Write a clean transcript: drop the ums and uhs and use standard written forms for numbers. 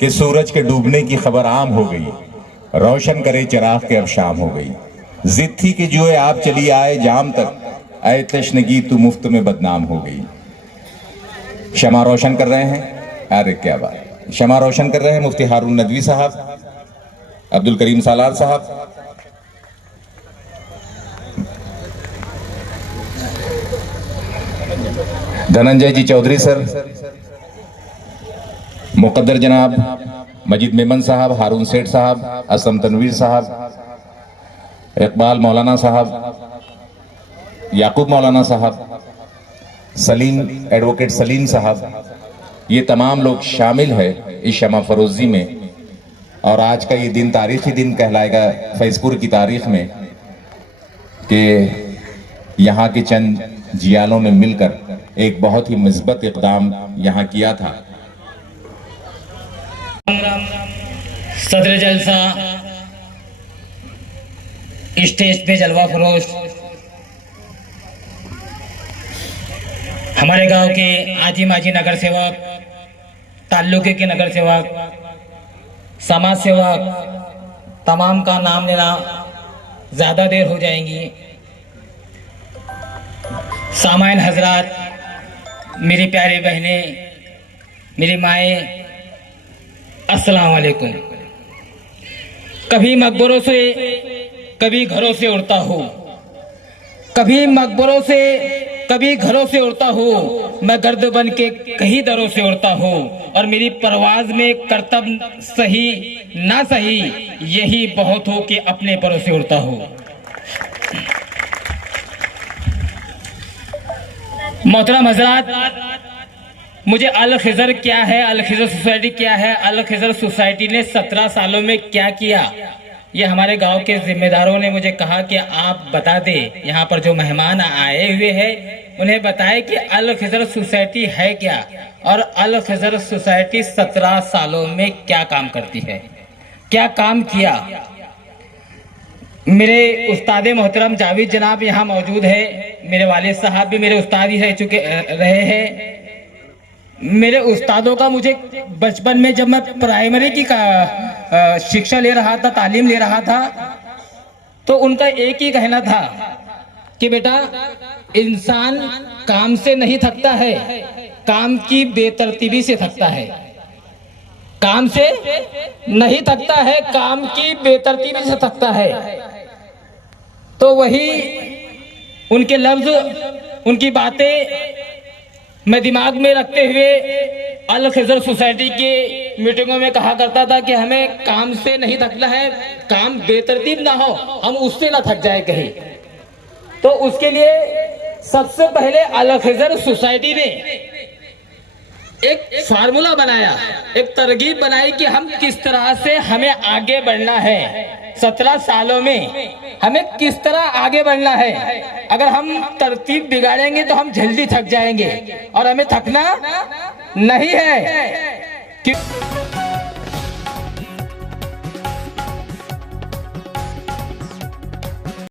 कि सूरज के डूबने की खबर आम हो गई, रोशन करे चिराग के अब शाम हो गई। जिद थी कि जुए आप चली आए जाम तक, ऐ तशनगी तू मुफ्त में बदनाम हो गई। शमा रोशन कर रहे हैं, अरे क्या बात, शमा रोशन कर रहे हैं मुफ्ती हारून नदवी साहब, अब्दुल करीम सालार साहब, धनंजय जी चौधरी सर, मुकद्दर जनाब मजीद मेमन साहब, हारून सेठ साहब, असम तनवीर साहब, इकबाल मौलाना साहब, याकूब मौलाना साहब, सलीम एडवोकेट सलीम साहब, ये तमाम लोग शामिल है इस शमा फरोजी में। और आज का ये दिन तारीखी दिन कहलाएगा फैजपुर की तारीख में कि यहाँ के चंद जियालों ने मिलकर एक बहुत ही मुस्बत इक़दाम यहाँ किया था। सदर जलसा, स्टेज पे जलवा फरोश, हमारे गांव के आजी माजी नगर सेवक, ताल्लुके के नगर सेवक, समाज सेवक, तमाम का नाम लेना ज़्यादा देर हो जाएंगी। सामाइन हजरात, मेरी प्यारी बहनें, मेरी माएँ, अस्सलाम वालेकुम। कभी मकबरों से कभी घरों से उड़ता हूँ, कभी मकबरों से कभी घरों से उड़ता हूँ, मैं गर्द बन के कहीं दरों से उड़ता हूँ। और मेरी परवाज में करतब सही ना सही, यही बहुत हो कि अपने परों से उड़ता हूँ। मोहतरम हजरात, मुझे अल खिज़र क्या है, अल खिज़र सोसाइटी क्या है, अल खिज़र सोसाइटी ने 17 सालों में क्या किया, ये हमारे गांव के जिम्मेदारों ने मुझे कहा कि आप बता दें, यहाँ पर जो मेहमान आए हुए हैं उन्हें बताएं कि अल खिज़र सोसाइटी है क्या और अल खिज़र सोसाइटी 17 सालों में क्या काम करती है, क्या काम किया। मेरे उस्ताद मोहतरम जावेद जनाब यहाँ मौजूद है, मेरे वालिद साहब भी मेरे उस्ताद ही रहे हैं। मेरे उस्तादों का मुझे बचपन में जब मैं प्राइमरी की शिक्षा ले रहा था, तालीम ले रहा था, तो उनका एक ही कहना था कि बेटा, इंसान काम से नहीं थकता है, काम की बेतरतीबी से थकता है। काम से नहीं थकता है, काम की बेतरतीबी से थकता है। तो वही उनके लफ्ज, उनकी बातें मैं दिमाग में रखते हुए अल खिज़र सोसाइटी के मीटिंगों में कहा करता था कि हमें काम से नहीं थकना है, काम बेतरतीब ना हो, हम उससे ना थक जाए कहीं। तो उसके लिए सबसे पहले अल खिज़र सोसाइटी ने एक फार्मूला बनाया, एक तरकीब बनाई कि हम किस तरह से हमें आगे बढ़ना है। 17 सालों में हमें किस तरह आगे बढ़ना है। अगर हम तरतीब बिगाड़ेंगे तो हम जल्दी थक जाएंगे और हमें थकना नहीं है।